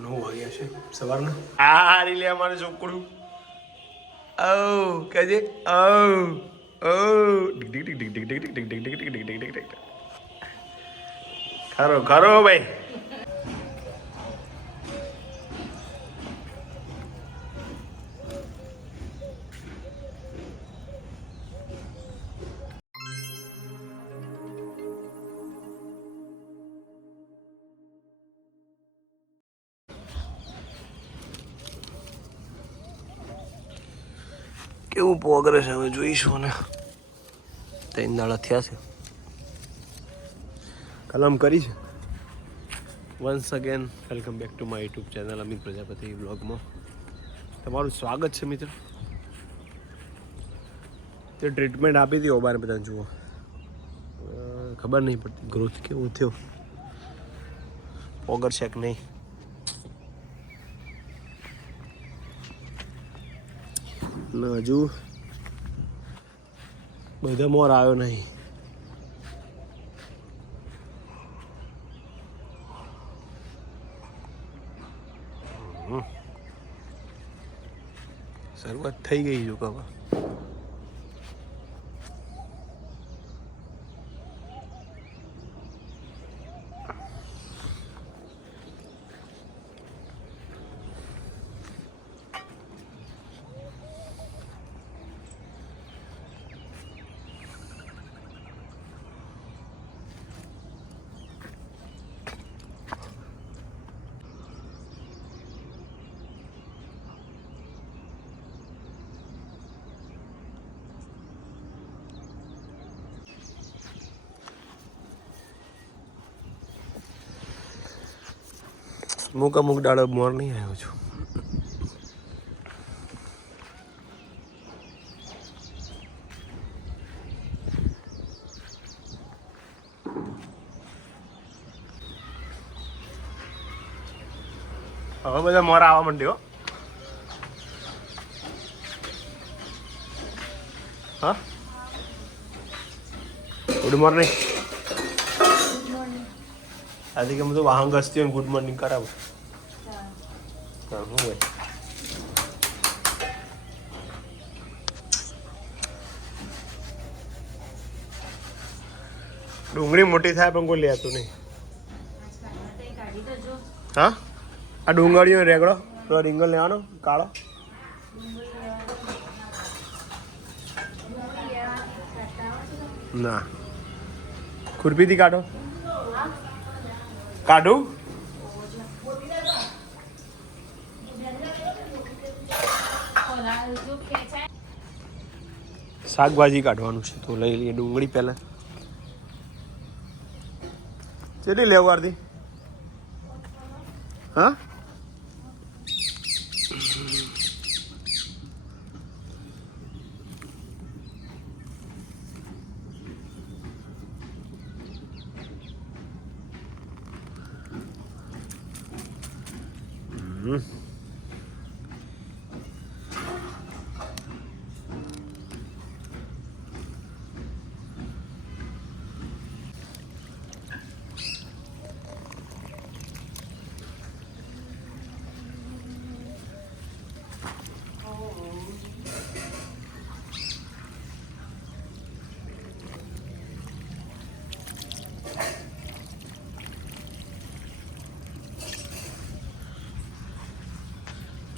9 વાગ્યા છે સવારના. આ લે અમારું છોકરું ઓ કહેજે ઓ ઓ ડિક ડિક ડિક ડિક ડિક ડિક ડિક ડિક ડિક ડિક ડિક ડિક. ખરો ખરો ભાઈ. કેવું પ્રોગ્રેસ હવે જોઈશું ને. 3 દાડા થયા છે કલમ કરી છે. Once again welcome back to my YouTube channel Amit Prajapati બ્લોગમાં તમારું સ્વાગત છે મિત્ર. તે ટ્રીટમેન્ટ આપી હતી ઓબાને બધાને જુઓ ખબર નહીં પડતી ગ્રોથ કેવો થયો પોગર છે કે નહીં. ને હજુ બધા મોર આવ્યો નહીં. શરૂઆત થઈ ગઈ જો કવા. અમુક દાડો મોર નહીં આવ્યો છું. હવે બધા મોર આવવા માંડ્યો. હા ગુડ મોર્નિંગ. આથી કે બધું વાહન ગસ્તી હોય ગુડ મોર્નિંગ કરાવું. હા હું હોય ડુંગળી મોટી થાય પણ કોઈ લેતું નહીં. હા આ ડુંગળીઓ રેગડો તો રીંગણ લેવાનો કાળો. ના ખુરપીથી કાઢો. કાઢું શાકભાજી કાઢવાનું છે તો લઈ લઈએ. ડુંગળી પહેલા કેટલી લેવું આરતી? હા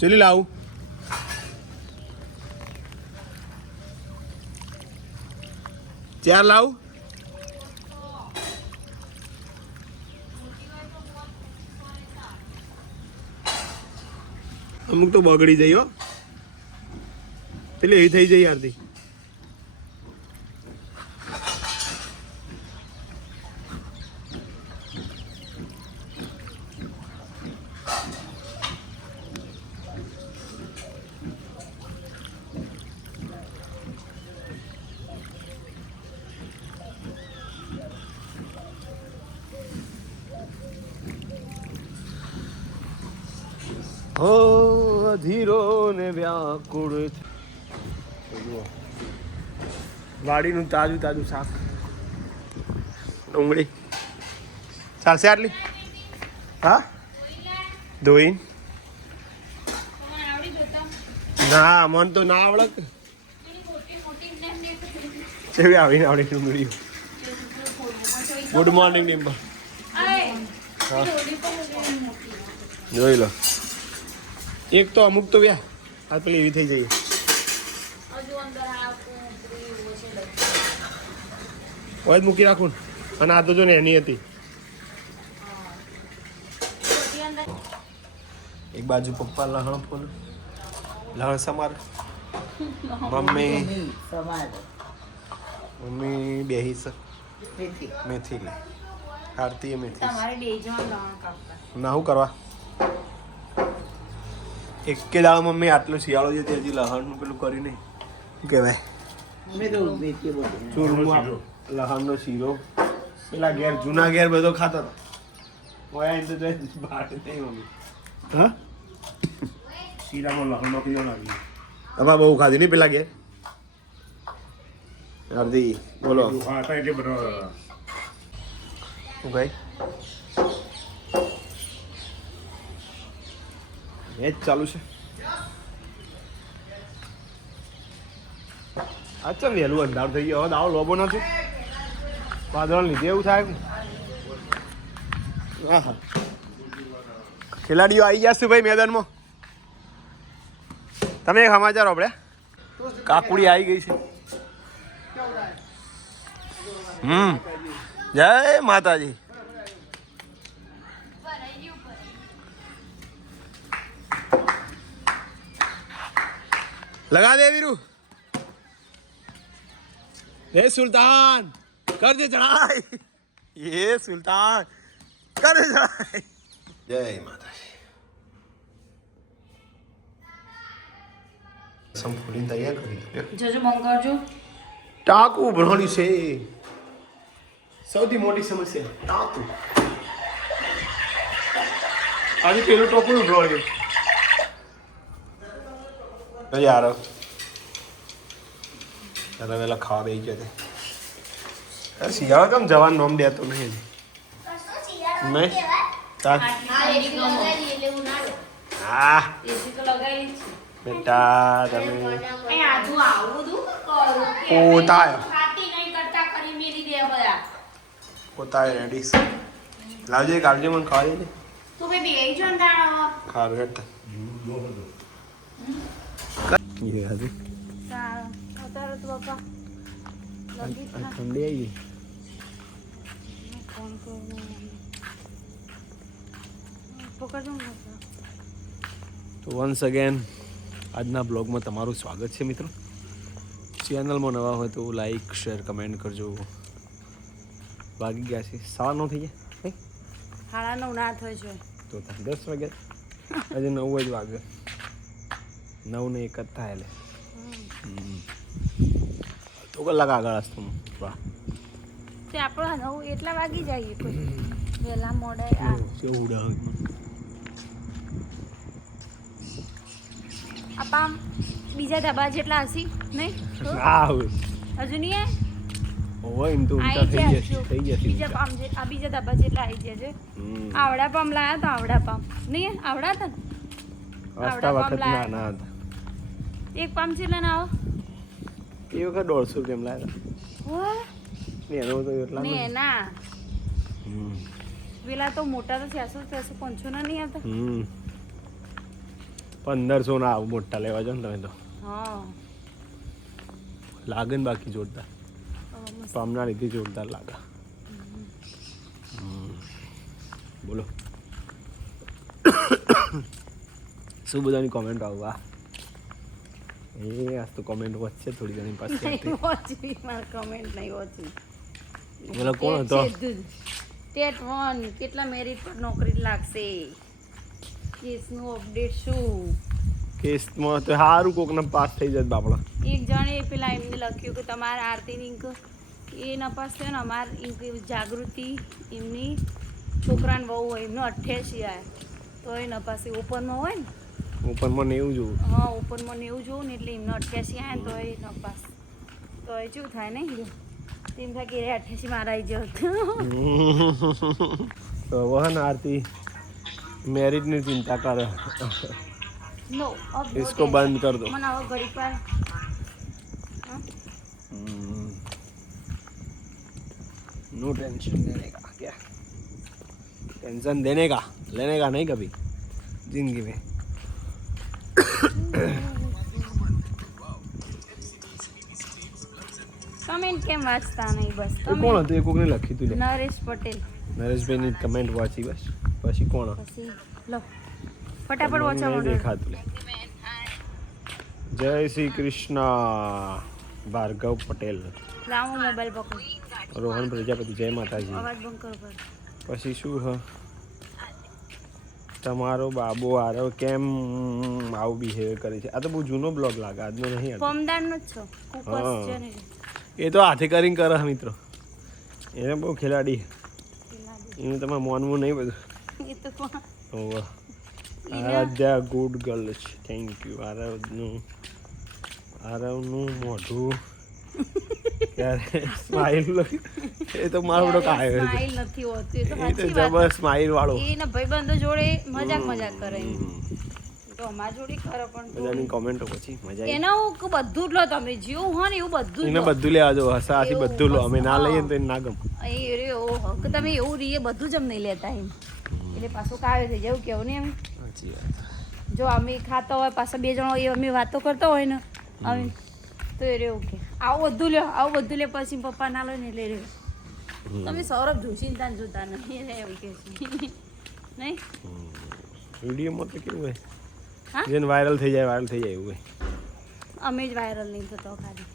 ચલી લાવું. ચાર લાવું. અમુક તો બગડી જાય હો. પેલી એ થઈ જાય આરતી. હો અધીરો ને વ્યાકુળ. વાડીનું તાજું તાજું શાક. ડુંગળી ચાલશે આટલી? હા ધોઈ ના મન તો ના આવડે કેવી આવીને આવડે ડુંગળી ગુડ મોર્નિંગ ડિમ્પલ જોઈ લો એક તો અમુક તો વ્યા આ પેલી એવી થઈ જઈએ હોય જ મૂકી રાખું અને આ તો જો ને એની હતી એક બાજુ પપ્પા લહણ ફૂલ લહણ સમાર મમ્મી બેહી છે મેથી લે આરતી એ મેથી ના શું કરવા એક કે દાળ મમ્મી આટલો શિયાળો છે તે હજી લહણનું પેલું કર્યું નહીં શું કહેવાય ચૂરમું લહણનો શીરો પેલા ઘેર જૂના ઘેર બધો ખાતા હતા ભાત નહીં મમ્મી હા શીરામાં લહણનો પીવો લાગી આમાં બહુ ખાધી નહીં પેલા ઘેર અડધી બોલો શું ભાઈ મેચ ચાલુ છે અચ્છા વહેલું અંધાર થઈ ગયો હવે દાવો લોબો નથી વાદળ લીધે એવું થાય હા ખેલાડીઓ આવી ગયા છે ભાઈ મેદાનમાં તમે એક સમાચાર આપણે કાકુડી આવી ગઈ છે જય માતાજી લગા દે વીરુ એ સુલ્તાન કર દે ચढ़ाई ये सुल्तान कर दे चढ़ाई जय माताजी સંપૂર્ણ તૈયાર કરી જોજો મંગાવજો ટાકુ ભણવાની છે સૌથી મોટી સમસ્યા ટાકુ આજે પેલું ટોકું ભણ્યું યાર પેલા વેલા ખાવા બેસી ગયા તે શિયાળા કેમ જવાનું નામ દેતો નહીં નહીં હા બેટા તમે પોતા રેડી લાવજે કાઢજે મને ખાવા દે ખારું હેઠ ઠંડી આવી ગઈ તો વન્સ અગેન આજના બ્લોગમાં તમારું સ્વાગત છે મિત્રો ચેનલમાં નવા હોય તો લાઈક શેર કમેન્ટ કરજો વાગી ગયા છે 9:30 થઈ ગયા 9:30 ના થયો છે તો 10 વાગ્યા આજે 9 જ વાગે 9 ને 1 જ થાય એટલે તો કલાક આગળ હશે વાહ તે આપણો 9 એટલા વાગી જાય કોઈ વેલા મોડા કેવડા આપામ બીજા ધાબા જેટલા હસી નહીં હા હજુ નહીં આય ઓય એમ તો ઊંચા થઈ જશે બીજા પામ જે આ બીજા ધાબા જેટલા આવી ગયા છે આવડા પામ લાયા તો આવડા પામ નહીં આવડા હતા આસ્તા વખત ના હતા એક પામ જેટલા ના આવો એ વખત 150 રૂપિયા લાયા એનો તો એટલા ને ના પેલા તો મોટા તો 600 500 ના નહીં આવતા 1500 ના આવું મોટા લેવા જો ને તમે તો હા લાગે ને બાકી જોરદાર પામના લીધે જોરદાર લાગે બોલો શું બધાની કોમેન્ટ આવવા એ આજ તો કોમેન્ટ વચ્ચે થોડી ઘણી પાસે કમેન્ટ નહીં ઓછી બોલો કોણ હતો ટેટ 1 કેટલા મેરિટ પર નોકરી લાગશે કેસનું અપડેટ શું કેસમાં તો સારું કોકના પાસ થઈ જાય બાપડા એક જણે પેલા એમને લખ્યું કે તમારા આરતીની એ નપાસ થયો ને અમારી જાગૃતિ એમની છોકરાને બહુ હોય એમનો 88 આવે તો એ નપાસ ઓપનમાં હોય ને ઓપનમાં 90 જોવું હા ઓપનમાં 90 જોવું ને એટલે એમનો 88 આવે તો એ નપાસ તો એ શું થાય ને તેમ થાય કે 88 મારા આવી ગયો તો વહન આરતી मैरिज ની चिंता कर नो अब no इसको tension. बंद कर दो મને હવે ઘડીક વાર नो टेंशन लेने का क्या टेंशन देने का लेने का नहीं कभी जिंदगी में કમેન્ટ કેમ વાંચતા નહીં બસ એ કોણ હતું એ કોકને લખી તું લે નરેશ પટેલ નરેશભાઈની કમેન્ટ વાંચી બસ પછી કોણ પછી લો ફટાફટ વાંચવા માંડો દેખાતું લે જય શ્રી કૃષ્ણ ભાર્ગવ પટેલ લાવો મોબાઈલ પકડ રોહન પ્રજાપતિ જય માતાજી અવાજ બંધ કરો પર પછી શું હ તમારો બાબો આરવ કેમ આવું બિહેવિયર કરે છે આ તો બહુ જૂનો બ્લોગ લાગે આજનો નહીં આવતો. પમદારનો જ છો કુકર્સ હા. છે ને એ તો હાથે કરીને કરે મિત્રો એને બહુ ખેલાડી એનું તમારે માનવું નહીં બધું એ તો કોણ ઓહ આરાધ્યા ગુડ ગર્લ છે થેન્ક યુ આરવનું મોઢું ત્યારે સ્માઈલ એ તો મારો બધો કાયો છે સ્માઈલ નથી હોતું એ તો એ તો સાચી વાત જબર સ્માઈલ વાળો એના ભાઈબંધો જોડે મજાક કરે એમ. તો અમાર જોડે કરે પણ બધાની કોમેન્ટો પછી મજા આવી એના હું બધું જ લો તમે જેવું હોય ને એવું બધું જ એને લો બધું લેવા જો હસાથી બધું લો અમે ના લઈએ ને તો એને ના ગમ એ રે ઓહો કે તમે એવું રીએ બધું જ એમ નહીં લેતા એમ એટલે પાછું કાવે થઈ જાય એવું કેવું ને એમ સાચી વાત જો અમે ખાતા હોય પાછા બે જણો એ અમે વાતો કરતા હોય ને અમે તો એ રે ઓકે આવું બધું લ્યો આવું બધું લે પછી પપ્પા ના લો ને એટલે રે તમે સૌરભ જોશી તાન જોતા નહીં એવું કે છે નહીં વિડીયોમાં તો કેવું હોય હા? જેને વાયરલ થઈ જાય એવું હોય અમે જ વાયરલ નહીં થતો ખાલી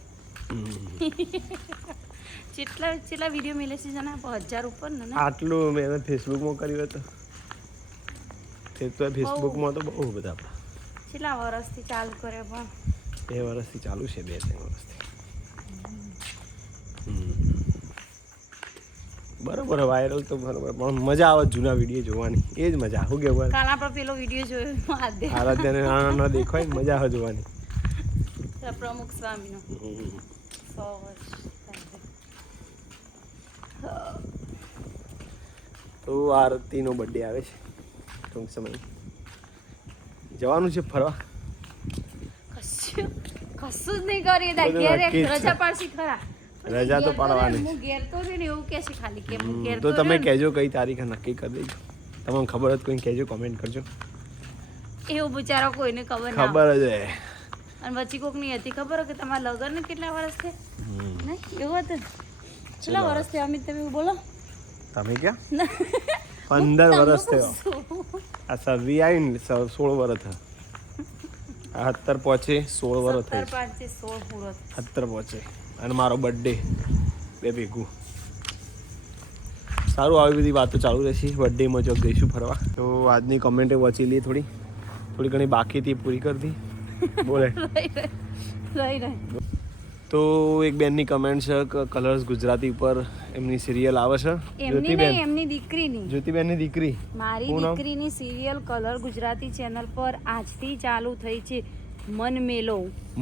કેટલા વિડીયો મિલે છે જણા 1000 ઉપર ને આટલું મહેનત ફેસબુકમાં કર્યું હતું તે તો ફેસબુકમાં તો બહુ બધા આપણા કેટલા વર્ષથી ચાલુ કરે પણ 2 વર્ષથી ચાલુ છે 2-3 વર્ષથી બરોબર વાયરલ તો બરોબર પણ મજા આવે જૂના વિડીયો જોવાની એ જ મજા શું કેવું કાલ આપણે પેલો વિડીયો જોયો આરાધ્યાને નાના દેખાય ને મજા આવે જોવાની પ્રમુખ સ્વામીનો 100 વર્ષ તો આરતીનો બર્થડે આવે છે ટૂંક સમય જવાનું છે ફરવા કશું જ નહીં કરીએ તા બધું ઘેર નક્કી જ છે. રજા પાડશી ખરા રજા તો પાડવાની હું ઘેર તો રહ્યો ને એવું કે છે ખાલી કે હું ઘેર તો તમે રહ્યો ને. કહેજો કઈ તારીખે નક્કી કરી દેજો તમને ખબર હોય તો કોઈ કહેજો કમેન્ટ કરજો એવું બિચારો કોઈને ખબર ના ખબર જ હે અને વચ્ચે કોકની હતી ખબર હોય કે તમારા લગ્ન ને કેટલા વર્ષ છે નહીં એવું હતું ને? કેટલા વર્ષ થયા અમિત તમે બોલો તમે ક્યાં 15 વર્ષ થયો આ સવી આવીને 16 વર્ષ થયા આ 17 પહોંચે 16 વર્ષ થઈ 17 16 પૂરો 17 પહોંચે અને મારો બર્થડે બે ભેગું સારું આવી બધી વાતો ચાલુ રહેશે બર્થડેમાં જો જઈશું ફરવા તો આજની કમેન્ટે વાંચી લઈએ થોડી ઘણી બાકી હતી પૂરી કરી દી બોલે રહી તો એક બેનની કમેન્ટ છે કે કલર્સ ગુજરાતી ઉપર એમની સિરિયલ આવે છે એમની નહીં એમની દીકરીની જ્યોતિબેનની દીકરી મારી શું નામ? દીકરીની સિરિયલ કલર ગુજરાતી ચેનલ પર આજથી ચાલુ થઈ છે મન મેળો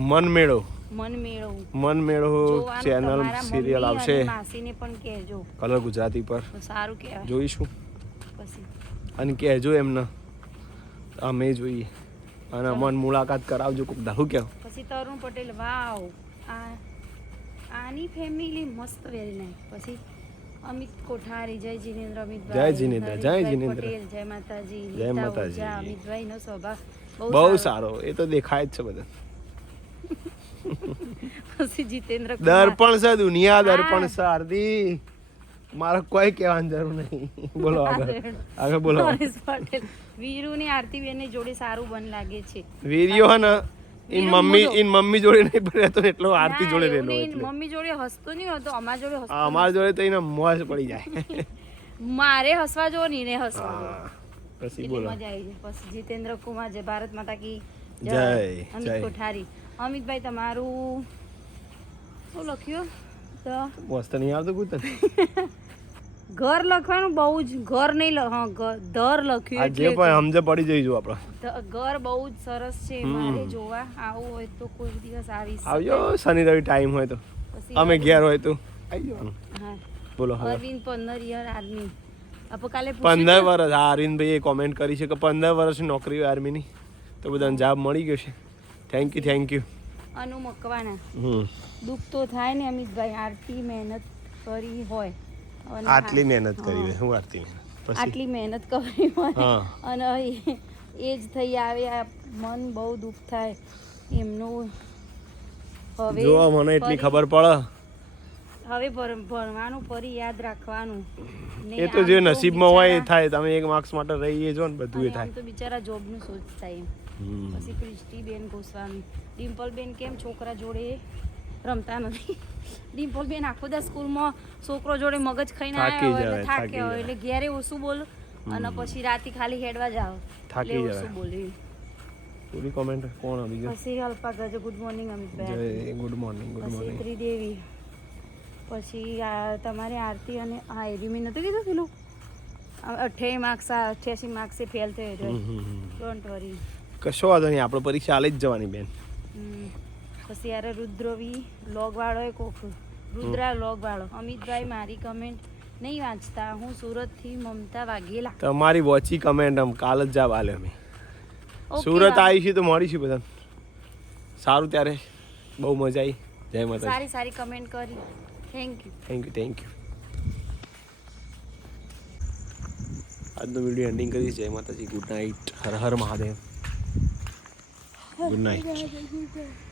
મન મેળો જોવાનું ચેનલ તમારા સિરિયલ મમ્મી આવશે અને માસીને પણ કહેજો કલર ગુજરાતી પર તો સારું કહેવાય જોઈશું પછી અને કહેજો એમને અમે જોઈએ અને અમને મુલાકાત કરાવજો કોક દાહુ કેવું પછી તરુણ પટેલ વાવ આની ફેમિલી મસ્ત વેરી નાઈસ પછી અમિત કોઠારી જય જીનેન્દ્ર અમિતભાઈ જય જીનેન્દ્ર, જય નરેશભાઈ જીનેન્દ્ર. પટેલ જય માતાજી જય નીતા માતાજી. ઓઝા, અમિતભાઈનો સ્વભાવ બહુ સારો એ તો દેખાય જ છે બધા પછી જીતેન્દ્ર કુમાર. દર્પણ છે દુનિયા દર્પણ છે આરતી મારે કોઈ કહેવાની જરૂર નહીં બોલો આગળ બોલો નરેશ પટેલ વીરુની આરતી બેનની જોડે સારું બન લાગે છે વીડિયો હે ને વીરો ઇન મમ્મી જોડે નહીં પડ્યો તો એટલો આરતી ના, જોડે એવું રહેલો નહીં, એટલે મમ્મી જોડે હસતો નહીં હોતો અમારા જોડે હસતો અમારા જોડે તો એને મોજ પડી જાય મારે હસવા જો ને એને હસવા જો હા, પછી એટલે બોલો મજા આવી જાય પછી જીતેન્દ્ર કુમાર જય ભારત માતા કી જય, અમિત જય. કોઠારી અમિતભાઈ તમારું શું લખ્યું તો મસ્ત નહીં આવતું કુતર ઘર લખવાનું બહુ જ ઘર નહીં હા દર લખ્યું આ જે એટલે પણ સમજે પડી જઈશું આપણે ઘર બહુ જ સરસ છે મારે જોવા આવું હોય તો કોઈ દિવસ આવીશ આવજો શનિ રવિ ટાઈમ હોય તો પછી અમે ઘેર હોય તો આવી જવાનું હા બોલો હવે અરવિંદ 15 યર આર્મી આપણે કાલે 15 વર્ષ આ અરવિંદભાઈએ કોમેન્ટ કરી છે કે 15 વર્ષની નોકરી હોય આર્મીની તો બધાને જાબ મળી ગયો છે. Thank you. અનુ મકવાના દુઃખ તો થાય ને અમિતભાઈ, આરતી મહેનત કરી હોય અને આટલી મહેનત કરી હોય હું આરતી પછી આટલી મહેનત કરી હોય હા. અને એ જ થઈ આવે આ મન બહુ દુઃખ થાય એમનું. હવે જો મને એટલી ખબર પડે હવે ભણવાનું ફરી યાદ રાખવાનું ને એ તો આમ જે નસીબમાં હોય એ બિચારા- થાય. તમે એક માર્ક્સ માટે રહીએ છો ને બધું એ અને આમ થાય. તો બિચારા જોબનું સોચતા એમ. પછી ક્રિસ્ટીબેન ગોસ્વામી, ડિમ્પલબેન કેમ છોકરા જોડે રમતા નથી? ડિમ્પલબેન આખો દા સ્કૂલમાં છોકરો જોડે મગજ ખાઈને થાકી આવ્યા હોય એટલે જાય, થાક્યા થાકી હોય એટલે ઘેરે ઓછું બોલું અને પછી રાતે ખાલી હેડવા જાવ થાકી એટલે જવાય. ઓછું બોલ્યું. પૂરી કોમેન્ટ કોણ આવી ગયો? પછી અલ્પા ગજ ગુડ મોર્નિંગ અમિતભાઈ, જય ગુડ મોર્નિંગ. પછી ત્રિદેવી, પછી આ તમારી આરતી અને હા એરી મેં નતું કીધું પેલું 88 માર્ક્સે ફેલ થયો ડોન્ટ વરી. કશો વાંધો નહીં, આપણે પરીક્ષા આલી જ જવાની બેન. પછી યાર રુદ્રવી લોગ વાળો એ કોક રુદ્રા લોગ વાળો, અમિતભાઈ મારી કમેન્ટ નહીં વાંચતા, હું સુરતથી મમતા વાઘેલા. તમારી વોચી કમેન્ટ આમ કાલ જ જાવ આલે અમે Okay, સુરત વાહ. આવી તો મળીશું બધા. સારું ત્યારે બહુ મજા આવી. જય માતાજી. સારી સારી કમેન્ટ કરી. Thank you. આજનો વિડીયો એન્ડિંગ કરીશ. જય માતાજી. Good night. હર હર મહાદેવ. Good night.